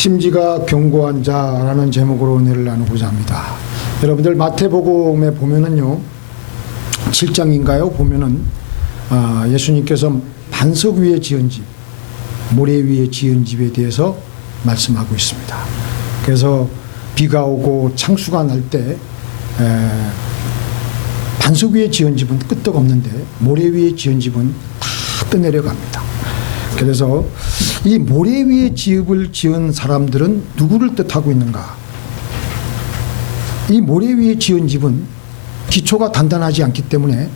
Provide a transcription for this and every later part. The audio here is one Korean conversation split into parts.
심지가 견고한 자라는 제목으로 은혜를 나누고자 합니다. 여러분들 마태복음에 보면은요, 7장인가요? 보면은 예수님께서 반석 위에 지은 집, 모래 위에 지은 집에 대해서 말씀하고 있습니다. 그래서 비가 오고 창수가 날 때 반석 위에 지은 집은 끄떡없는데 모래 위에 지은 집은 다 떠내려갑니다. 그래서 이 모래 위에 집을 지은 사람들은 누구를 뜻하고 있는가? 이 모래 위에 지은 집은 기초가 단단하지 않기 때문에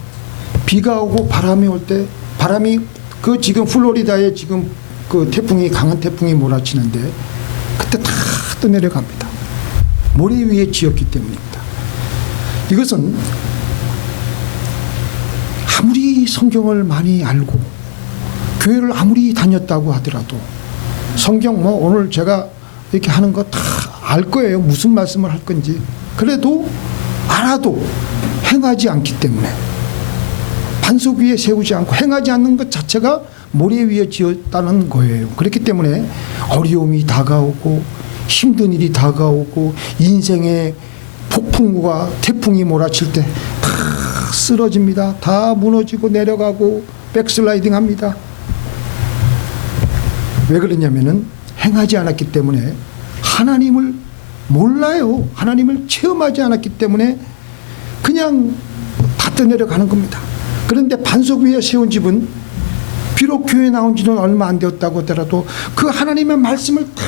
비가 오고 바람이 올 때 바람이 지금 플로리다에 지금 태풍이 강한 태풍이 몰아치는데 그때 다 떠내려갑니다. 모래 위에 지었기 때문입니다. 이것은 아무리 성경을 많이 알고 교회를 아무리 다녔다고 하더라도 성경 오늘 제가 이렇게 하는 거 다 알 거예요. 무슨 말씀을 할 건지. 그래도 알아도 행하지 않기 때문에 반석 위에 세우지 않고 행하지 않는 것 자체가 모래 위에 지었다는 거예요. 그렇기 때문에 어려움이 다가오고 힘든 일이 다가오고 인생의 폭풍과 태풍이 몰아칠 때 다 쓰러집니다. 다 무너지고 내려가고 백슬라이딩 합니다. 왜 그러냐면은 행하지 않았기 때문에 하나님을 몰라요. 하나님을 체험하지 않았기 때문에 그냥 다 떠내려가는 겁니다. 그런데 반석 위에 세운 집은 비록 교회에 나온 지는 얼마 안 되었다고 하더라도 그 하나님의 말씀을 다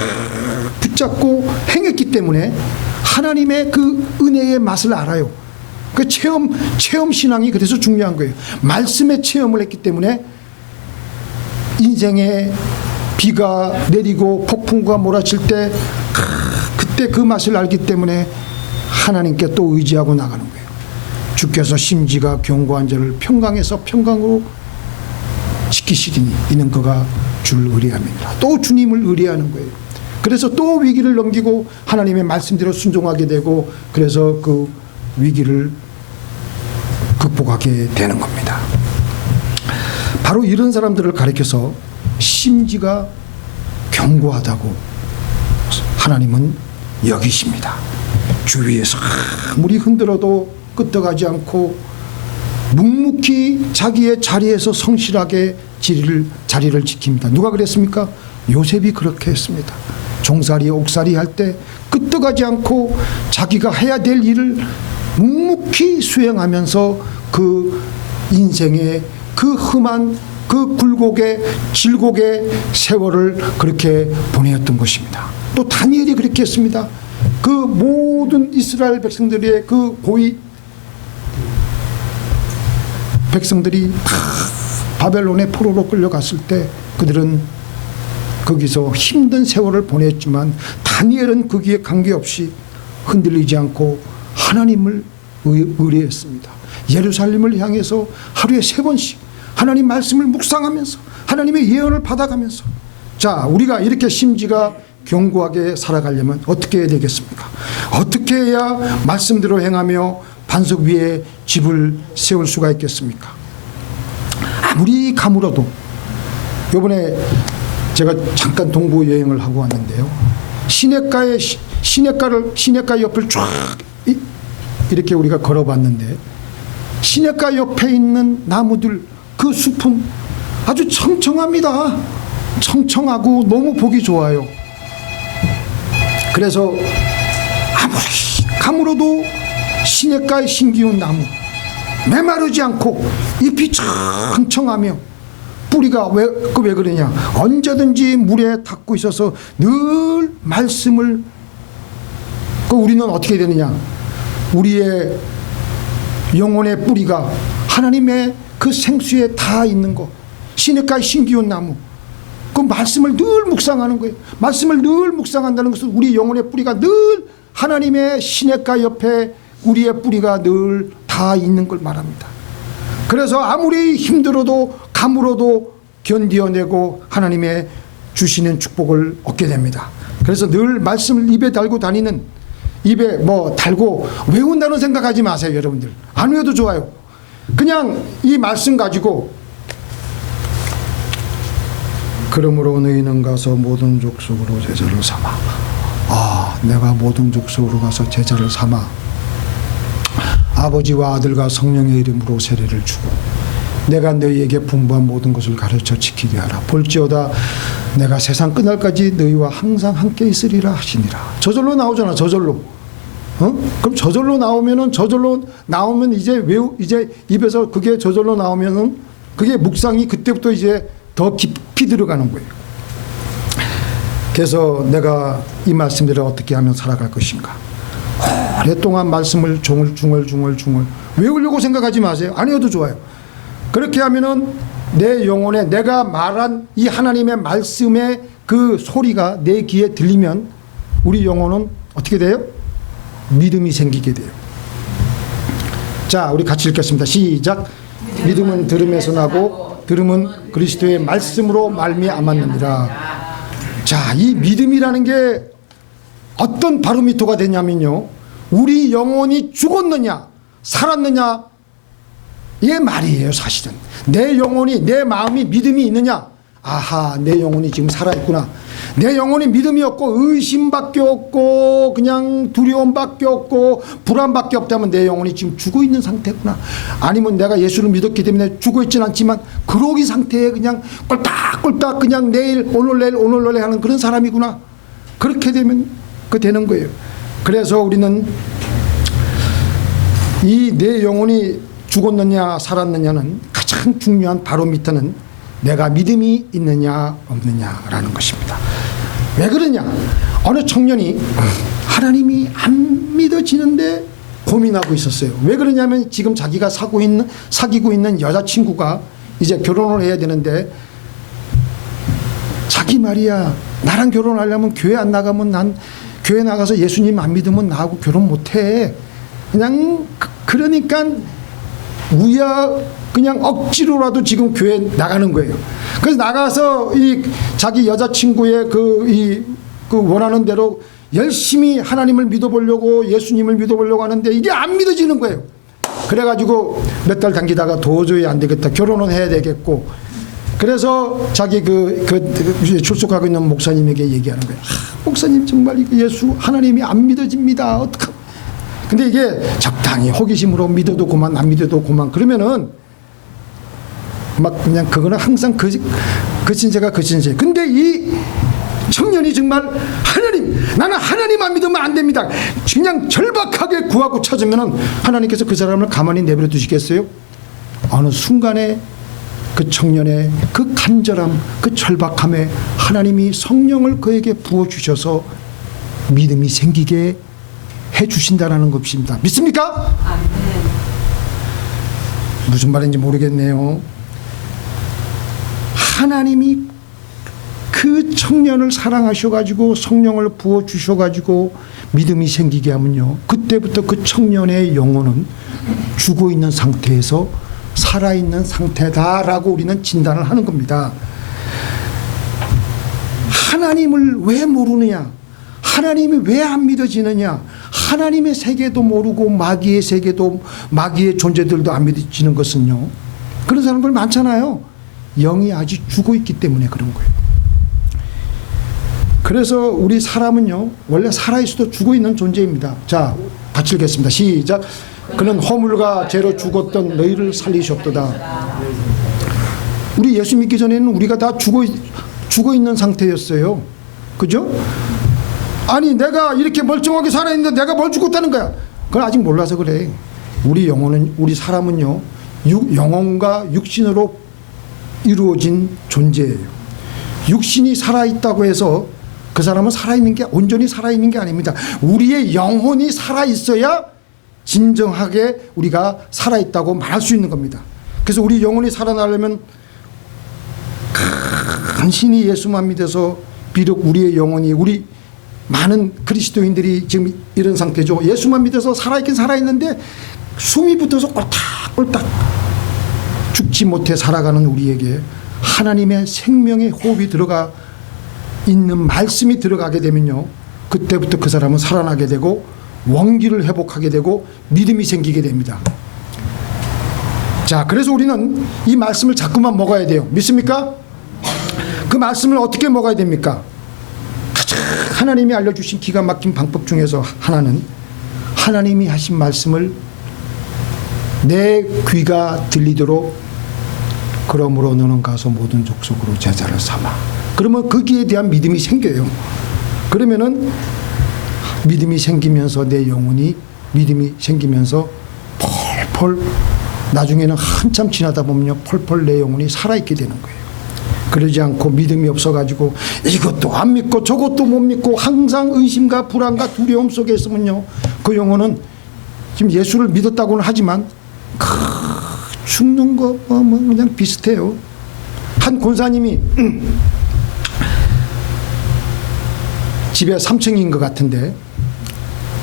붙잡고 행했기 때문에 하나님의 그 은혜의 맛을 알아요. 그 체험 신앙이 그래서 중요한 거예요. 말씀의 체험을 했기 때문에 인생에 비가 내리고 폭풍과 몰아칠 때 그때 그 맛을 알기 때문에 하나님께 또 의지하고 나가는 거예요. 주께서 심지가 견고한 자를 평강에서 평강으로 지키시리니 이는 그가 주를 의뢰함이니라. 또 주님을 의뢰하는 거예요. 그래서 또 위기를 넘기고 하나님의 말씀대로 순종하게 되고 그래서 그 위기를 극복하게 되는 겁니다. 바로 이런 사람들을 가리켜서 심지가 견고하다고 하나님은 여기십니다. 주위에서 아무리 흔들어도 끄떡하지 않고 묵묵히 자기의 자리에서 성실하게 자리를 지킵니다. 누가 그랬습니까? 요셉이 그렇게 했습니다. 종살이 옥살이 할 때 끄떡하지 않고 자기가 해야 될 일을 묵묵히 수행하면서 그 인생의 그 험한 그 굴곡의 질곡의 세월을 그렇게 보내었던 것입니다. 또 다니엘이 그렇게 했습니다. 그 모든 이스라엘 백성들의 그 고위 백성들이 다 바벨론의 포로로 끌려갔을 때 그들은 거기서 힘든 세월을 보냈지만 다니엘은 거기에 관계없이 흔들리지 않고 하나님을 의뢰했습니다. 예루살렘을 향해서 하루에 3번씩 하나님 말씀을 묵상하면서 하나님의 예언을 받아가면서 자, 우리가 이렇게 심지가 견고하게 살아가려면 어떻게 해야 되겠습니까? 어떻게 해야 말씀대로 행하며 반석 위에 집을 세울 수가 있겠습니까? 아무리 가물어도 이번에 제가 잠깐 동부 여행을 하고 왔는데요. 시냇가 옆을 쫙 이렇게 우리가 걸어봤는데 시냇가 옆에 있는 나무들 그 숲은 아주 청청합니다. 청청하고 너무 보기 좋아요. 그래서 아무리 가물어도 시냇가에 심기운 나무 메마르지 않고 잎이 청청하며 뿌리가 왜 그러냐? 언제든지 물에 닿고 있어서 늘 말씀을 우리는 어떻게 되느냐? 우리의 영혼의 뿌리가 하나님의 그 생수에 닿아 있는 거 시냇가에 심기운 나무 그 말씀을 늘 묵상하는 거예요. 말씀을 늘 묵상한다는 것은 우리 영혼의 뿌리가 늘 하나님의 시냇가 옆에 우리의 뿌리가 늘 닿아 있는 걸 말합니다. 그래서 아무리 힘들어도 가물어도 견디어내고 하나님의 주시는 축복을 얻게 됩니다. 그래서 늘 말씀을 입에 달고 다니는 입에 달고 외운다는 생각하지 마세요. 여러분들 안 외워도 좋아요. 그냥 이 말씀 가지고 그러므로 너희는 가서 모든 족속으로 제자를 삼아. 내가 모든 족속으로 가서 제자를 삼아 아버지와 아들과 성령의 이름으로 세례를 주고 내가 너희에게 분부한 모든 것을 가르쳐 지키게 하라. 볼지어다 내가 세상 끝날까지 너희와 항상 함께 있으리라 하시니라. 저절로 나오잖아. 저절로. 그럼 저절로 나오면 이제 입에서 그게 저절로 나오면은 그게 묵상이 그때부터 이제 더 깊이 들어가는 거예요. 그래서 내가 이 말씀대로 어떻게 하면 살아갈 것인가. 오랫동안 말씀을 중얼 외우려고 생각하지 마세요. 안 외워도 좋아요. 그렇게 하면은 내 영혼에 내가 말한 이 하나님의 말씀의 그 소리가 내 귀에 들리면 우리 영혼은 어떻게 돼요? 믿음이 생기게 돼요. 자, 우리 같이 읽겠습니다. 시작. 믿음은 들음에서 나고 들음은 그리스도의 말씀으로 말미암았느니라. 자, 이 믿음이라는 게 어떤 바로미터가 되냐면요, 우리 영혼이 죽었느냐 살았느냐 의 말이에요. 사실은 내 영혼이, 내 마음이 믿음이 있느냐. 아하, 내 영혼이 지금 살아있구나. 내 영혼이 믿음이 없고 의심밖에 없고 그냥 두려움밖에 없고 불안밖에 없다면 내 영혼이 지금 죽어있는 상태구나. 아니면 내가 예수를 믿었기 때문에 죽어있진 않지만 그러기 상태에 그냥 꼴딱꼴딱 그냥 내일 오늘 하는 그런 사람이구나. 그렇게 되면 되는 거예요. 그래서 우리는 이 내 영혼이 죽었느냐 살았느냐는 가장 중요한 바로미터는 내가 믿음이 있느냐 없느냐라는 것입니다. 왜 그러냐? 어느 청년이 하나님이 안 믿어지는데 고민하고 있었어요. 왜 그러냐면 지금 자기가 사귀고 있는 여자친구가 이제 결혼을 해야 되는데 자기 말이야, 나랑 결혼하려면 교회 안 나가면 난 교회 나가서 예수님 안 믿으면 나하고 결혼 못해. 그냥 그러니까 그냥 억지로라도 지금 교회 나가는 거예요. 그래서 나가서 이 자기 여자친구의 그 원하는 대로 열심히 하나님을 믿어보려고 예수님을 믿어보려고 하는데 이게 안 믿어지는 거예요. 그래가지고 몇 달 당기다가 도저히 안 되겠다, 결혼은 해야 되겠고, 그래서 자기 출석하고 있는 목사님에게 얘기하는 거예요. 목사님 정말 예수 하나님이 안 믿어집니다. 어떡하? 근데 이게 적당히 호기심으로 믿어도 그만 안 믿어도 그만 그러면은 막 그냥 그거는 항상 그 신세가 그 신세. 근데 이 청년이 정말 나는 하나님 안 믿으면 안 됩니다. 그냥 절박하게 구하고 찾으면은 하나님께서 그 사람을 가만히 내버려 두시겠어요? 어느 순간에 그 청년의 그 간절함, 그 절박함에 하나님이 성령을 그에게 부어주셔서 믿음이 생기게 해주신다라는 것입니다. 믿습니까? 아멘. 무슨 말인지 모르겠네요. 하나님이 그 청년을 사랑하셔가지고 성령을 부어주셔가지고 믿음이 생기게 하면요, 그때부터 그 청년의 영혼은 죽어있는 상태에서 살아있는 상태다라고 우리는 진단을 하는 겁니다. 하나님을 왜 모르느냐? 하나님이 왜 안 믿어지느냐? 하나님의 세계도 모르고 마귀의 세계도, 마귀의 존재들도 안 믿어지는 것은요, 그런 사람들 많잖아요. 영이 아직 죽어있기 때문에 그런 거예요. 그래서 우리 사람은요, 원래 살아있어도 죽어있는 존재입니다. 자, 같이 읽겠습니다. 시작. 그는 허물과 죄로 죽었던 너희를 살리셨도다. 우리 예수 믿기 전에는 우리가 다 죽어있는 상태였어요. 그죠? 아니, 내가 이렇게 멀쩡하게 살아있는데 내가 뭘 죽었다는 거야? 그건 아직 몰라서 그래. 우리 사람은요, 영혼과 육신으로 이루어진 존재예요. 육신이 살아있다고 해서 그 사람은 온전히 살아있는 게 아닙니다. 우리의 영혼이 살아있어야 진정하게 우리가 살아있다고 말할 수 있는 겁니다. 그래서 우리 영혼이 살아나려면 간신히 예수만 믿어서, 비록 우리의 영혼이, 우리 많은 그리스도인들이 지금 이런 상태죠. 예수만 믿어서 살아있긴 살아있는데 숨이 붙어서 꼴딱꼴딱 죽지 못해 살아가는 우리에게 하나님의 생명의 호흡이 들어가 있는 말씀이 들어가게 되면요, 그때부터 그 사람은 살아나게 되고 원기를 회복하게 되고 믿음이 생기게 됩니다. 자, 그래서 우리는 이 말씀을 자꾸만 먹어야 돼요. 믿습니까? 그 말씀을 어떻게 먹어야 됩니까? 가장 하나님이 알려주신 기가 막힌 방법 중에서 하나는 하나님이 하신 말씀을 내 귀가 들리도록 그러므로 너는 가서 모든 족속으로 제자를 삼아. 그러면 거기에 대한 믿음이 생겨요. 그러면은 믿음이 생기면서 내 영혼이 믿음이 생기면서 펄펄 나중에는 한참 지나다 보면요 펄펄 내 영혼이 살아있게 되는 거예요. 그러지 않고 믿음이 없어가지고 이것도 안 믿고 저것도 못 믿고 항상 의심과 불안과 두려움 속에 있으면요 그 영혼은 지금 예수를 믿었다고는 하지만 죽는 거 뭐 그냥 비슷해요. 한 권사님이 집에 3층인 것 같은데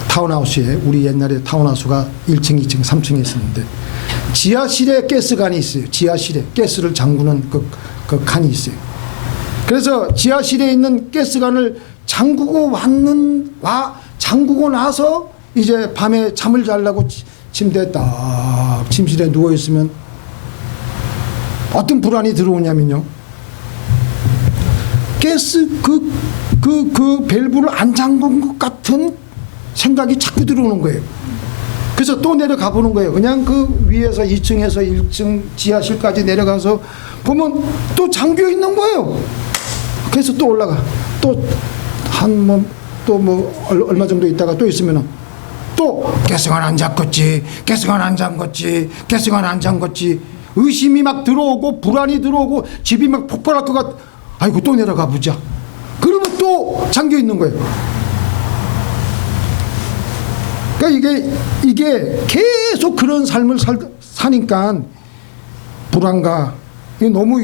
타운하우스에 우리 옛날에 타운하우스가 1층, 2층, 3층에 있었는데 지하실에 가스관이 있어요. 지하실에 가스를 잠그는 그 칸이 있어요. 그래서 지하실에 있는 가스관을 잠그고 나서 이제 밤에 잠을 자려고 침대에 딱 침실에 누워 있으면 어떤 불안이 들어오냐면요. 가스 그 밸브를 안 잠근 것 같은 생각이 자꾸 들어오는 거예요. 그래서 또 내려가 보는 거예요. 그냥 그 위에서 2층에서 1층 지하실까지 내려가서 보면 또 잠겨 있는 거예요. 그래서 또 올라가. 또 얼마 정도 있다가 또 있으면은 또 가스관 안 잠궜지, 가스관 안 잠궜지, 가스관 안 잠궜지. 의심이 막 들어오고 불안이 들어오고 집이 막 폭발할 것 같. 아이고 또 내려가 보자. 그러면 또 잠겨 있는 거예요. 그러니까 이게 계속 그런 삶을 사니까 불안과 너무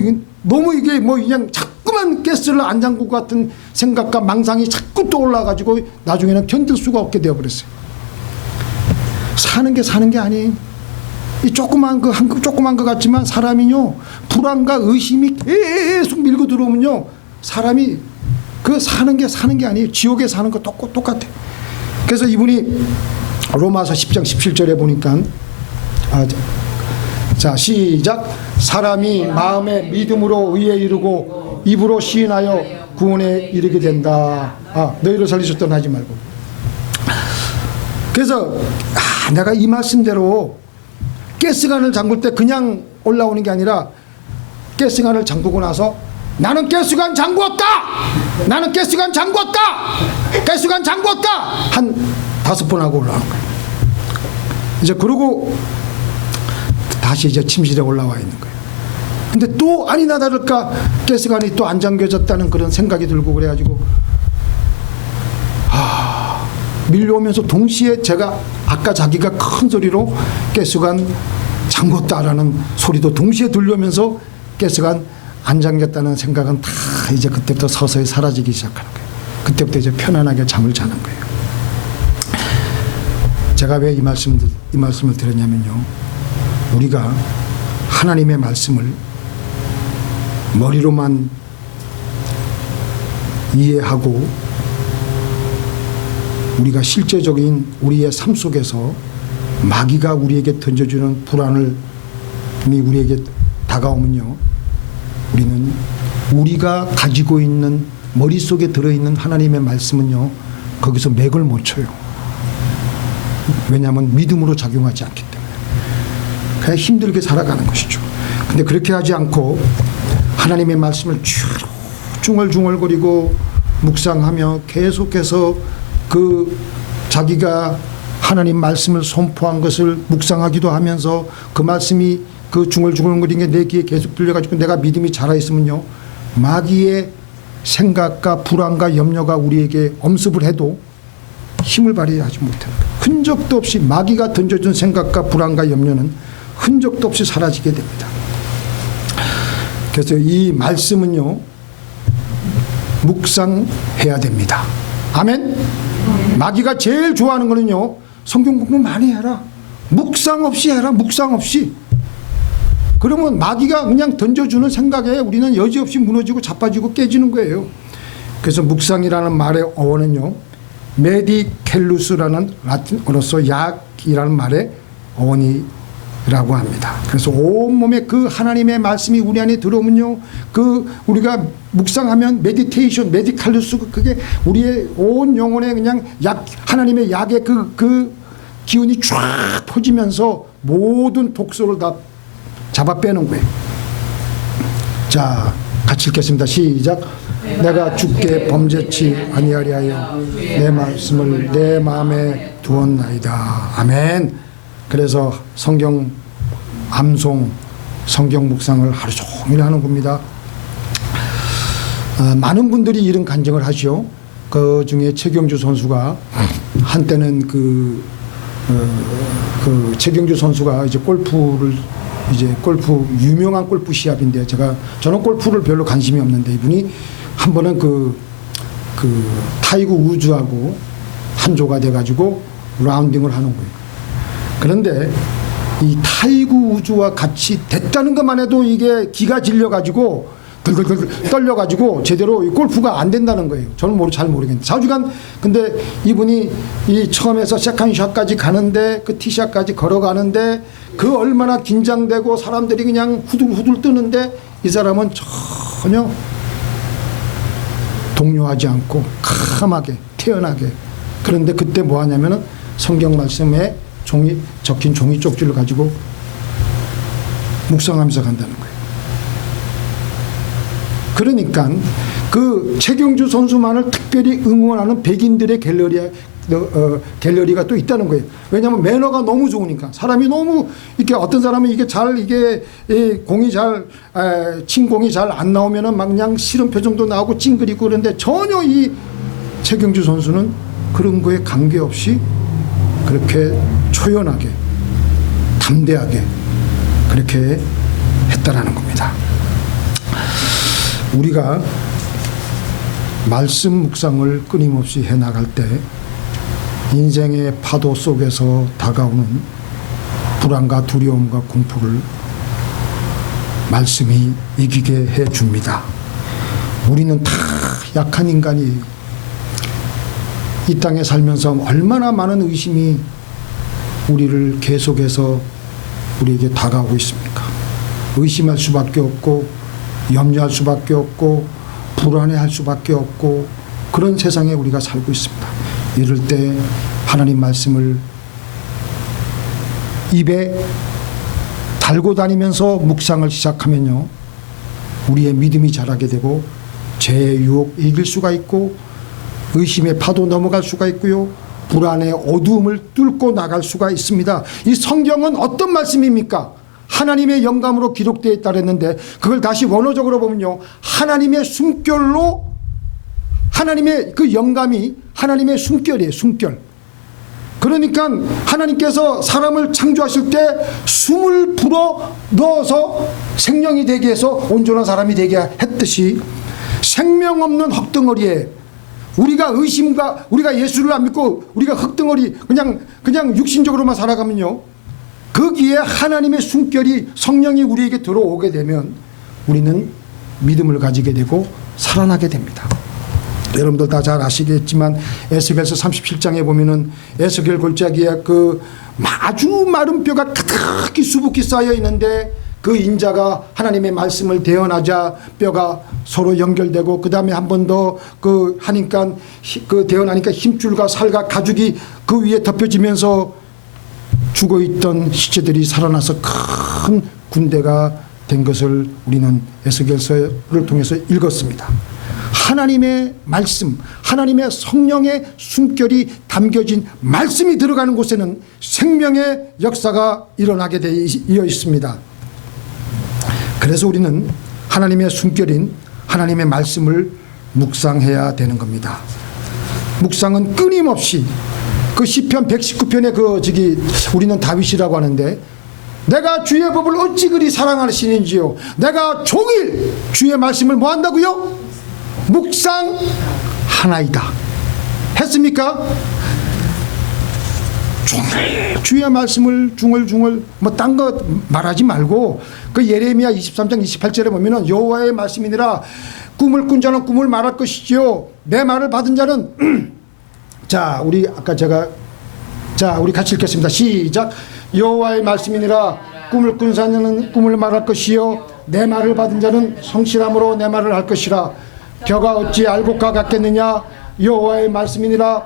이게 뭐 그냥 자꾸만 가스를 안 잠그고 같은 생각과 망상이 자꾸 떠올라가지고 나중에는 견딜 수가 없게 되어버렸어요. 사는 게 아니에요. 이 조그만 거 같지만 사람이요 불안과 의심이 계속 밀고 들어오면요 사람이 그 사는 게 아니에요. 지옥에 사는 거 똑같아. 그래서 이분이 로마서 10장 17절에 보니까 자 시작. 사람이 마음에 믿음으로 의에 이르고 입으로 시인하여 구원에 이르게 된다. 너희를 살리셨던 하지 말고. 그래서 내가 이 말씀대로 가스관을 잠글 때 그냥 올라오는 게 아니라 가스관을 잠그고 나서 나는 가스관 잠궜다. 나는 가스관 잠궜다. 가스관 잠궜다. 한 5번 하고 올라오는 거예요. 이제 그러고 다시 이제 침실에 올라와 있는 거예요. 근데 또 아니나 다를까 가스관이 또 안 잠겨졌다는 그런 생각이 들고 그래가지고 밀려오면서 동시에 제가 아까 자기가 큰 소리로 가스관 잠궜다라는 소리도 동시에 들려오면서 가스관 안 잠겼다는 생각은 다 이제 그때부터 서서히 사라지기 시작하는 거예요. 그때부터 이제 편안하게 잠을 자는 거예요. 제가 왜 이 말씀을 드렸냐면요. 우리가 하나님의 말씀을 머리로만 이해하고 우리가 실제적인 우리의 삶 속에서 마귀가 우리에게 던져주는 불안을 우리에게 다가오면요. 우리는 우리가 가지고 있는 머릿속에 들어있는 하나님의 말씀은요. 거기서 맥을 못 쳐요. 왜냐하면 믿음으로 작용하지 않기 때문에. 그냥 힘들게 살아가는 것이죠. 근데 그렇게 하지 않고 하나님의 말씀을 중얼중얼거리고 묵상하며 계속해서 그 자기가 하나님 말씀을 선포한 것을 묵상하기도 하면서 그 말씀이 그 중얼중얼거리는 게 내 귀에 계속 들려가지고 내가 믿음이 자라있으면요. 마귀의 생각과 불안과 염려가 우리에게 엄습을 해도 힘을 발휘하지 못하는 거예요. 흔적도 없이 마귀가 던져준 생각과 불안과 염려는 흔적도 없이 사라지게 됩니다. 그래서 이 말씀은요. 묵상해야 됩니다. 아멘. 마귀가 제일 좋아하는 거는요. 성경 공부 많이 해라. 묵상 없이 해라. 묵상 없이. 그러면 마귀가 그냥 던져주는 생각에 우리는 여지없이 무너지고 자빠지고 깨지는 거예요. 그래서 묵상이라는 말의 어원은요. 메디켈루스라는 라틴어로서 약이라는 말의 어원이 라고 합니다. 그래서 온몸에 그 하나님의 말씀이 우리 안에 들어오면요, 그 우리가 묵상하면 메디테이션, 메디칼루스, 그게 우리의 온 영혼에 그냥 하나님의 약의 그 기운이 쫙 퍼지면서 모든 독소를 다 잡아 빼는 거예요. 자, 같이 읽겠습니다. 시작. 내가 주께 범죄치 아니하리 하여 내 말씀을 내 마음에 두었나이다. 아멘. 그래서 성경 암송, 성경 묵상을 하루 종일 하는 겁니다. 많은 분들이 이런 간증을 하시오. 그 중에 최경주 선수가 한때는 그 최경주 선수가 이제 골프 유명한 골프 시합인데 저는 골프를 별로 관심이 없는데 이분이 한 번은 그 타이거 우즈하고 한조가 돼가지고 라운딩을 하는 거예요. 그런데 이 타이거 우즈와 같이 됐다는 것만 해도 이게 기가 질려가지고 들들들 떨려가지고 제대로 골프가 안 된다는 거예요. 저는 잘 모르겠는데 4주간 근데 이분이 이 처음에서 세컨샷까지 가는데 그 티샷까지 걸어가는데 그 얼마나 긴장되고 사람들이 그냥 후들후들 뜨는데 이 사람은 전혀 동요하지 않고 캄하게 태연하게. 그런데 그때 뭐 하냐면은 성경 말씀에 적힌 종이 쪽지를 가지고 묵상하면서 간다는 거예요. 그러니까 그 최경주 선수만을 특별히 응원하는 백인들의 갤러리가 또 있다는 거예요. 왜냐하면 매너가 너무 좋으니까. 사람이 너무 이렇게 어떤 사람은 이게 공이 친 공이 잘 안 나오면은 막 그냥 싫은 표정도 나오고 찡그리고 그런데 전혀 이 최경주 선수는 그런 거에 관계없이 그렇게 초연하게 담대하게 그렇게 했다라는 겁니다. 우리가 말씀 묵상을 끊임없이 해나갈 때 인생의 파도 속에서 다가오는 불안과 두려움과 공포를 말씀이 이기게 해줍니다. 우리는 다 약한 인간이에요. 이 땅에 살면서 얼마나 많은 의심이 우리를 계속해서 우리에게 다가오고 있습니까? 의심할 수밖에 없고 염려할 수밖에 없고 불안해할 수밖에 없고 그런 세상에 우리가 살고 있습니다. 이럴 때 하나님 말씀을 입에 달고 다니면서 묵상을 시작하면요, 우리의 믿음이 자라게 되고 죄의 유혹 이길 수가 있고 의심의 파도 넘어갈 수가 있고요, 불안의 어두움을 뚫고 나갈 수가 있습니다. 이 성경은 어떤 말씀입니까? 하나님의 영감으로 기록되어 있다 그랬는데 그걸 다시 원어적으로 보면요, 하나님의 숨결로, 하나님의 그 영감이 하나님의 숨결이에요. 숨결. 그러니까 하나님께서 사람을 창조하실 때 숨을 불어 넣어서 생명이 되게 해서 온전한 사람이 되게 했듯이 생명 없는 흙덩어리에 우리가 예수를 안 믿고 우리가 흙덩어리 그냥 육신적으로만 살아가면요, 거기에 하나님의 숨결이 성령이 우리에게 들어오게 되면 우리는 믿음을 가지게 되고 살아나게 됩니다. 여러분들 다 잘 아시겠지만 에스겔서 37장에 보면은 에스겔 골짜기에 그 아주 마른 뼈가 가득히 수북히 쌓여 있는데 그 인자가 하나님의 말씀을 대언하자 뼈가 서로 연결되고 그 다음에 한 번 더 하니까 대언하니까 힘줄과 살과 가죽이 그 위에 덮여지면서 죽어있던 시체들이 살아나서 큰 군대가 된 것을 우리는 에스겔서를 통해서 읽었습니다. 하나님의 말씀, 하나님의 성령의 숨결이 담겨진 말씀이 들어가는 곳에는 생명의 역사가 일어나게 되어 있습니다. 그래서 우리는 하나님의 숨결인 하나님의 말씀을 묵상해야 되는 겁니다. 묵상은 끊임없이 그 시편 119편에 우리는 다윗이라고 하는데 내가 주의 법을 어찌 그리 사랑하시는지요. 내가 종일 주의 말씀을 뭐 한다고요? 묵상하나이다. 했습니까? 종일 주의 말씀을 중얼중얼 뭐 딴 거 말하지 말고 그 예레미야 23장 28절에 보면은 여호와의 말씀이니라 꿈을 꾼 자는 꿈을 말할 것이지요 내 말을 받은 자는 자 우리 같이 읽겠습니다. 시작. 여호와의 말씀이니라. 꿈을 꾼 자는 꿈을 말할 것이요 내 말을 받은 자는 성실함으로 내 말을 할 것이라. 벼가 어찌 알곡과 같겠느냐. 여호와의 말씀이니라.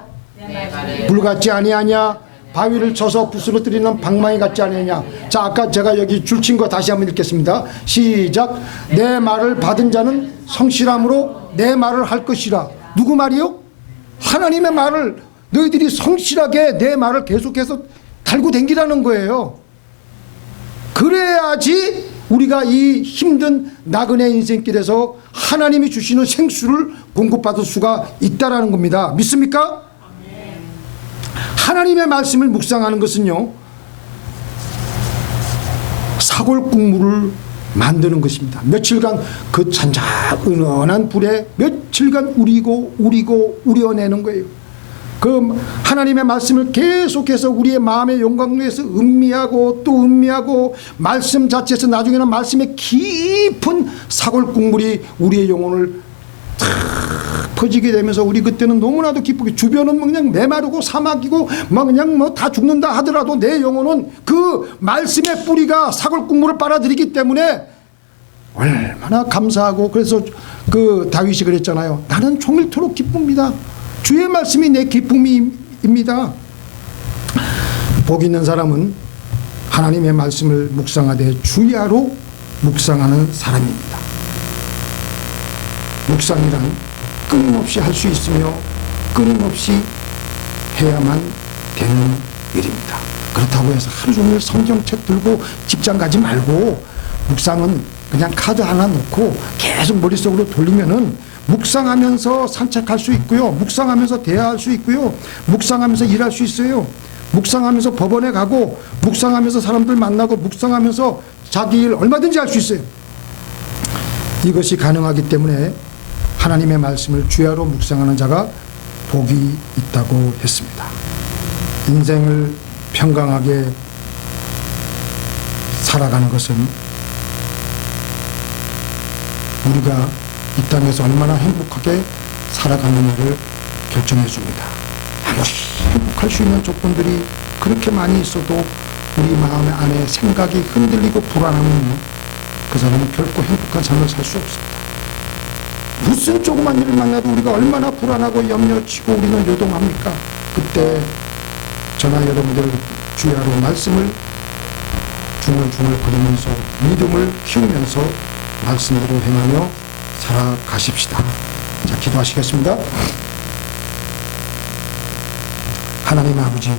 불같지 아니하냐. 바위를 쳐서 부스러뜨리는 방망이 같지 않느냐. 자, 아까 제가 여기 줄친 거 다시 한번 읽겠습니다. 시작. 내 말을 받은 자는 성실함으로 내 말을 할 것이라. 누구 말이요? 하나님의 말을 너희들이 성실하게 내 말을 계속해서 달고 댕기라는 거예요. 그래야지 우리가 이 힘든 나그네 인생길에서 하나님이 주시는 생수를 공급받을 수가 있다라는 겁니다. 믿습니까? 하나님의 말씀을 묵상하는 것은요, 사골국물을 만드는 것입니다. 며칠간 그 잔잔한 불에 며칠간 우려내는 거예요. 그 하나님의 말씀을 계속해서 우리의 마음의 영광로에서 음미하고 또 음미하고 말씀 자체에서 나중에는 말씀의 깊은 사골국물이 우리의 영혼을 탁 퍼지게 되면서 우리 그때는 너무나도 기쁘게, 주변은 그냥 메마르고 사막이고 막 그냥 뭐 다 죽는다 하더라도 내 영혼은 그 말씀의 뿌리가 사골국물을 빨아들이기 때문에 얼마나 감사하고, 그래서 그 다윗이 그랬잖아요. 나는 종일토록 기쁩니다. 주의 말씀이 내 기쁨입니다. 복 있는 사람은 하나님의 말씀을 묵상하되 주야로 묵상하는 사람입니다. 묵상이란 끊임없이 할 수 있으며 끊임없이 해야만 되는 일입니다. 그렇다고 해서 하루 종일 성경책 들고 직장 가지 말고, 묵상은 그냥 카드 하나 놓고 계속 머릿속으로 돌리면은 묵상하면서 산책할 수 있고요, 묵상하면서 대화할 수 있고요, 묵상하면서 일할 수 있어요. 묵상하면서 법원에 가고, 묵상하면서 사람들 만나고, 묵상하면서 자기 일 얼마든지 할 수 있어요. 이것이 가능하기 때문에 하나님의 말씀을 주야로 묵상하는 자가 복이 있다고 했습니다. 인생을 평강하게 살아가는 것은 우리가 이 땅에서 얼마나 행복하게 살아가느냐를 결정해 줍니다. 아무리 행복할 수 있는 조건들이 그렇게 많이 있어도 우리 마음 안에 생각이 흔들리고 불안하면 그 사람은 결코 행복한 삶을 살 수 없습니다. 무슨 조그만 일을 만나도 우리가 얼마나 불안하고 염려치고 우리는 요동합니까? 그때 저나 여러분들 주야로 말씀을 중얼중얼 거리면서 믿음을 키우면서 말씀대로 행하며 살아가십시다. 자, 기도하시겠습니다. 하나님 아버지,